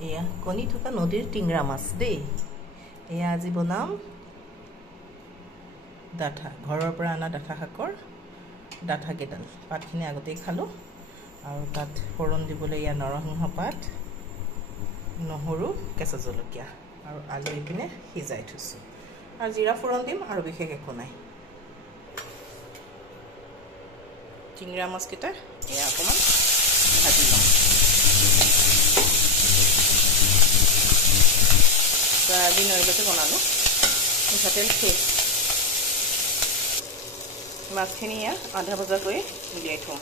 এয়া কণী থকা নদীৰ টিংৰা মাছ দেই এয়া আজি বনাম ডাঠা ঘৰৰ পৰা আনা ডাঠা শাকৰ ডাঠা কেইডাল পাতখিনি আগতেই খালোঁ আৰু তাত ফোৰণ দিবলৈ এয়া নৰসিংহ পাত নহৰু কেঁচা জলকীয়া আৰু আলু ইপিনে সিজাই থৈছোঁ আৰু জিৰা ফোৰণ দিম আৰু বিশেষ একো নাই টিংৰা মাছকেইটা এয়া অকণমান ভাজি লওঁ সয়াবিন অইলতে বনালোঁ মিঠাতেল শেষ মাছখিনি ইয়াত আধা ভজা কৰি উলিয়াই থ'ম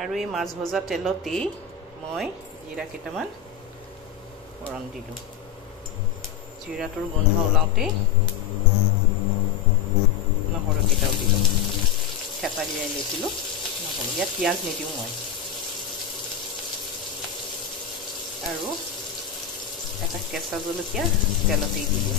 আৰু এই মাছ ভজা তেলতেই মই জিৰা কেইটামান ফোৰণ দিলোঁ জিৰাটোৰ গোন্ধ ওলাওঁতেই নহৰু কেইটাও দিলোঁ থেতা দিয়াই লৈছিলোঁ নহৰু ইয়াত পিঁয়াজ নিদিওঁ মই আৰু এটা কেঁচা জলকীয়া তেলতেই দিলোঁ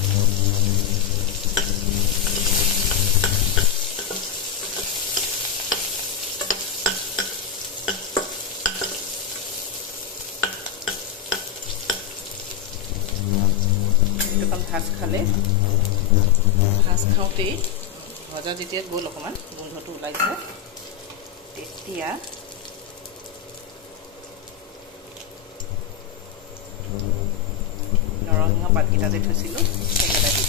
ভাজ খালে ভাজ খাওঁতেই ভজা যেতিয়া গ'ল অকণমান গোন্ধটো ওলাইছে তেতিয়া নৰসিংহ পাতকেইটা যে থৈছিলোঁ সেইকেইটা দি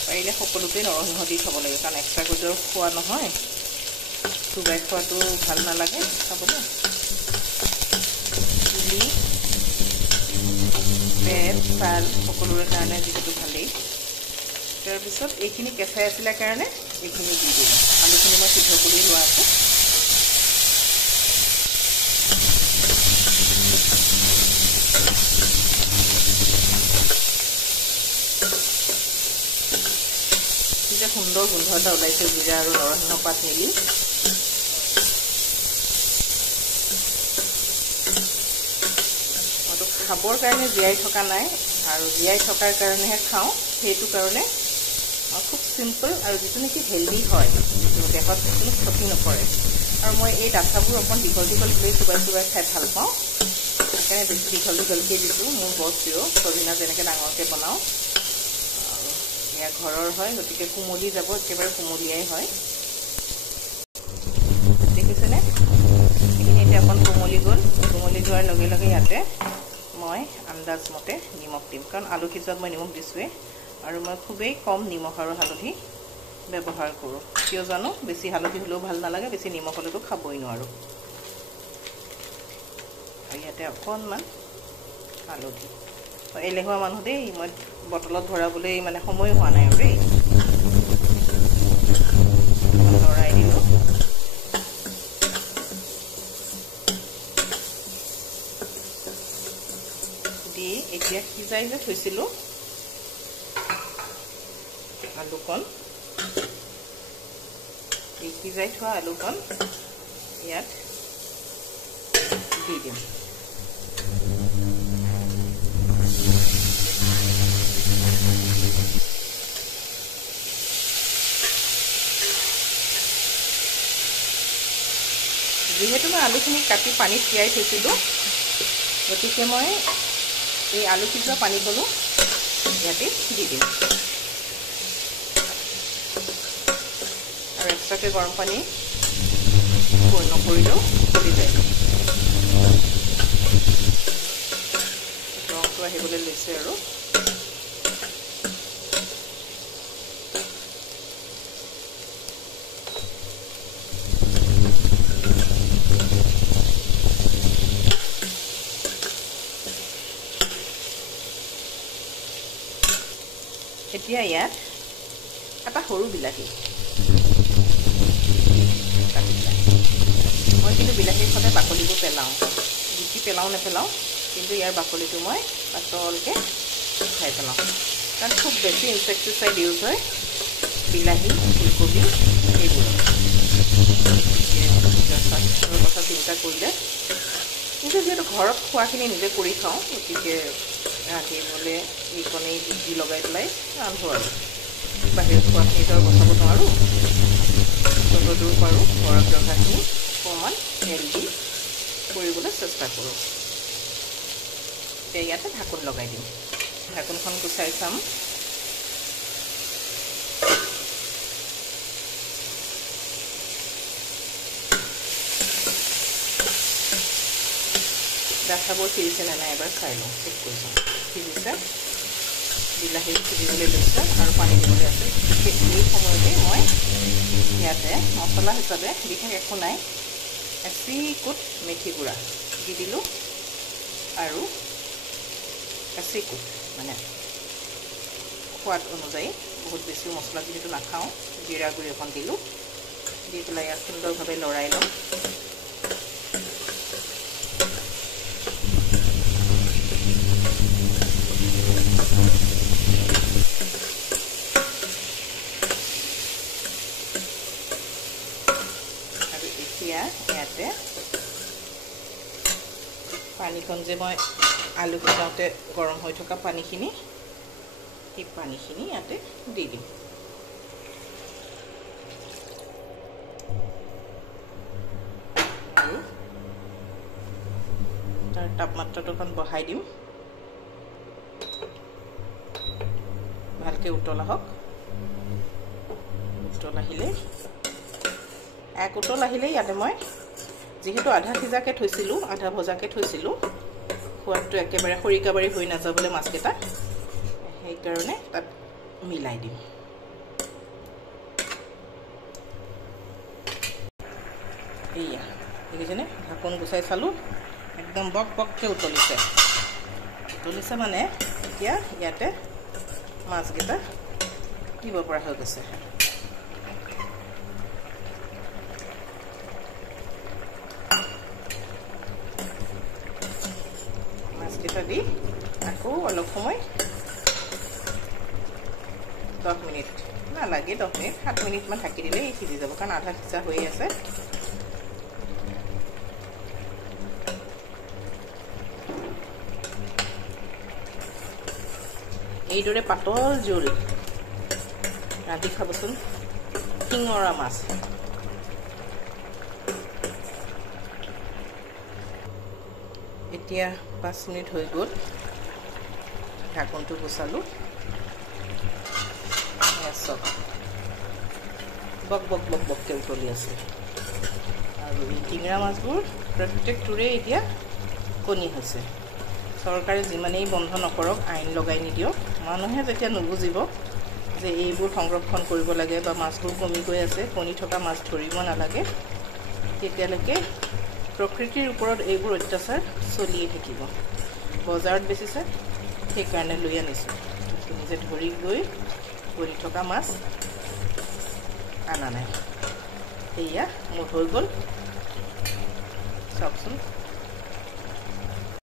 পাৰিলে সকলোতে নৰসিংহ দি খাব লাগে কাৰণ এক্সট্ৰা কৰি খোৱা নহয় চুবাই খোৱাটো ভাল নালাগে খাবলৈ চুলি পেট ছাল সকলোৰে কাৰণে যিহেতু ভালেই তাৰপিছত এইখিনি কেঁচাই আছিলে কাৰণে এইখিনি দি দিলোঁ আলুখিনি মই সিদ্ধ কৰি লোৱা আছে যে সুন্দৰ গোন্ধ এটা ওলাইছে জিৰা আৰু নৰসিংহ পাত মিলি মইতো খাবৰ কাৰণে জীয়াই থকা নাই আৰু জীয়াই থকাৰ কাৰণেহে খাওঁ সেইটো কাৰণে খুব চিম্পল আৰু যিটো নেকি হেল্ডি হয় যিটো দেহত কোনো ক্ষতি নকৰে আৰু মই এই ডাঠাবোৰ অকণমান দীঘল দীঘল কৰি চুবাই খাই ভাল পাওঁ সেইকাৰণে বেছি দীঘল দীঘলকৈ দিছোঁ মোৰ বৰ প্ৰিয় সজিনা যেনেকৈ ডাঙৰকৈ বনাওঁ এয়া ঘৰৰ হয় গতিকে কোমলি যাব একেবাৰে কোমলীয়াই হয় দেখিছেনে এইখিনি এতিয়া অকণ কোমলি গ'ল কোমলি যোৱাৰ লগে লগে ইয়াতে মই আন্দাজ মতে নিমখ দিম কাৰণ আলু সিজোৱাত মই নিমখ দিছোঁৱেই আৰু মই খুবেই কম নিমখ আৰু হালধি ব্যৱহাৰ কৰোঁ কিয় জানো বেছি হালধি হ'লেও ভাল নালাগে বেছি নিমখ হ'লেতো খাবই নোৱাৰোঁ আৰু ইয়াতে অকণমান হালধি এলেহুৱা মানুহ দেই মই বটলত ভৰাবলৈ মানে সময় হোৱা নাই আৰু দেই লৰাই দিলোঁ দি এতিয়া সিজাই যে থৈছিলোঁ আলুকণ এই সিজাই থোৱা আলুকণ ইয়াত দি দিম যিহেতু মই আলুখিনি কাটি পানীত তিয়াই থৈছিলোঁ গতিকে মই এই আলু সিজোৱা পানীকণো ইয়াতে দি দিম আৰু এক্সট্ৰাকৈ গৰম পানী নকৰিলেও চলি যায় ৰংটো আহিবলৈ লৈছে আৰু এতিয়া ইয়াত এটা সৰু বিলাহী মই কিন্তু বিলাহীৰ সদায় বাকলিবোৰ পেলাওঁ গুটি পেলাওঁ নেপেলাওঁ কিন্তু ইয়াৰ বাকলিটো মই পাতলকৈ খাই পেলাওঁ কাৰণ খুব বেছি ইনচেক্টিচাইড ইউজ হয় বিলাহী ফুলকবি এইবোৰত স্বাস্থ্যৰ কথা চিন্তা কৰিলে কিন্তু যিহেতু ঘৰত খোৱাখিনি নিজে কৰি খাওঁ গতিকে ৰান্ধিবলৈ এইকণেই জুতি লগাই পেলাই ৰান্ধো আৰু বাহিৰত খোৱাখিনিতো আৰু বচাব নোৱাৰোঁ যতদূৰ পাৰোঁ ঘৰত ৰখাখিনি অকণমান হেল্ডি কৰিবলৈ চেষ্টা কৰোঁ এতিয়া ইয়াতে ঢাকোন লগাই দিম ঢাকোনখন গুচাই চাম ডাঠাবোৰ সিজিছে নে নাই এবাৰ চাই লওঁ চেক কৰি চাওঁ সিজিছে বিলাহী সিজিবলৈ লৈছে আৰু পানী দিবলৈ আছে এই সময়তে মই ইয়াতে মছলা হিচাপে বিশেষ একো নাই এচিকুট মেথি গুড়া দি দিলোঁ আৰু এচিকুট মানে সোৱাদ অনুযায়ী বহুত বেছি মছলা যিহেতু নাখাওঁ জিৰা গুড়ি অকণ দিলোঁ দি পেলাই ইয়াক সুন্দৰভাৱে লৰাই ল'ম ইয়াতে পানীখন যে মই আলু সিজাওঁতে গৰম হৈ থকা পানীখিনি সেই পানীখিনি ইয়াতে দি দিম আৰু তাৰ তাপমাত্ৰাটো অকণ বঢ়াই দিম ভালকৈ উতল আহক উতল আহিলে এক উতল আহিলে ইয়াতে মই যেহেতু আধা সিজাকে থৈছিলোঁ আধা ভজাকে থৈছিলোঁ সোৱাদটো একেবাৰে খৰিকাবাৰী হৈ নাযাবলৈ মাছকেইটা সেইকাৰণে তাত মিলাই দিম এয়া দেখিছেনে ঢাকোন গুচাই চালোঁ একদম বক বককৈ উতলিছে মানে এতিয়া ইয়াতে মাছকেইটা দিব পৰা হৈ গৈছে মাছকেইটা দি আকৌ অলপ সময় 10 মিনিট নালাগে 10 মিনিট 7 মিনিটমান ঢাকি দিলে সিজি যাব কাৰণ আধা সিজা হৈ আছে এইদৰে পাতল জোল ৰান্ধি খাবচোন শিঙৰা মাছ এতিয়া 5 মিনিট হৈ গ'ল ঢাকনটো গুচালোঁ চব বক বক বক বককৈ উতলি আছে আৰু এই টিঙৰা মাছবোৰ প্ৰত্যেকটোৰে এতিয়া কণী হৈছে চৰকাৰে যিমানেই বন্ধ নকৰক আইন লগাই নিদিয়ক মানুহে যেতিয়া নুবুজিব যে এইবোৰ সংৰক্ষণ কৰিব লাগে বা মাছবোৰ কমি গৈ আছে কণী থকা মাছ ধৰিব নালাগে তেতিয়ালৈকে প্ৰকৃতিৰ ওপৰত এইবোৰ অত্যাচাৰ চলিয়ে থাকিব বজাৰত বেচিছে সেইকাৰণে লৈ আনিছোঁ নিজে ধৰি গৈ কণী থকা মাছ আনা নাই সেয়া মোৰ হৈ গ'ল চাওকচোন